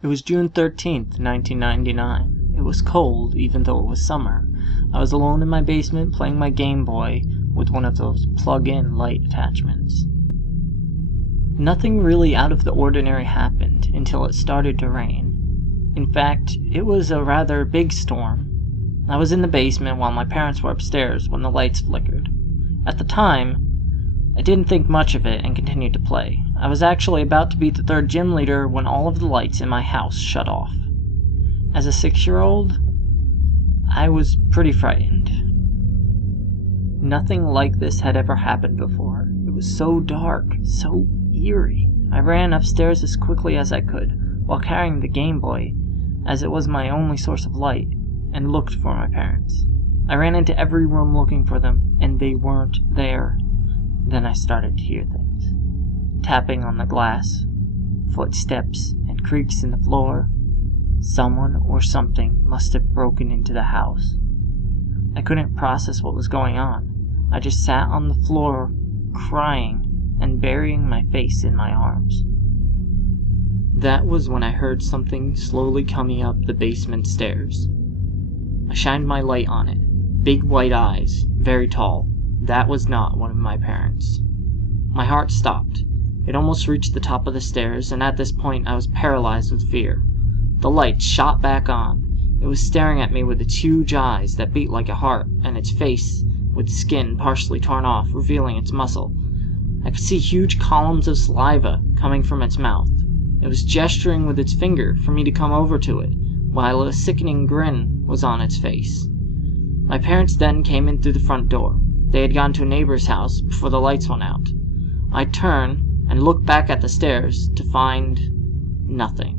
It was June 13th, 1999. It was cold, even though it was summer. I was alone in my basement playing my Game Boy with one of those plug-in light attachments. Nothing really out of the ordinary happened until it started to rain. In fact, it was a rather big storm. I was in the basement while my parents were upstairs when the lights flickered. At the time, I didn't think much of it and continued to play. I was actually about to beat the third gym leader when all of the lights in my house shut off. As a 6-year-old, I was pretty frightened. Nothing like this had ever happened before. It was so dark, so eerie. I ran upstairs as quickly as I could, while carrying the Game Boy, as it was my only source of light, and looked for my parents. I ran into every room looking for them, and they weren't there. Then I started to hear things. Tapping on the glass, footsteps, and creaks in the floor. Someone or something must have broken into the house. I couldn't process what was going on. I just sat on the floor, crying and burying my face in my arms. That was when I heard something slowly coming up the basement stairs. I shined my light on it. Big white eyes, very tall. That was not one of my parents. My heart stopped. It almost reached the top of the stairs, and at this point I was paralyzed with fear. The light shot back on. It was staring at me with its huge eyes that beat like a heart, and its face, with skin partially torn off, revealing its muscle. I could see huge columns of saliva coming from its mouth. It was gesturing with its finger for me to come over to it, while a sickening grin was on its face. My parents then came in through the front door. They had gone to a neighbor's house before the lights went out. I turned and looked back at the stairs to find nothing.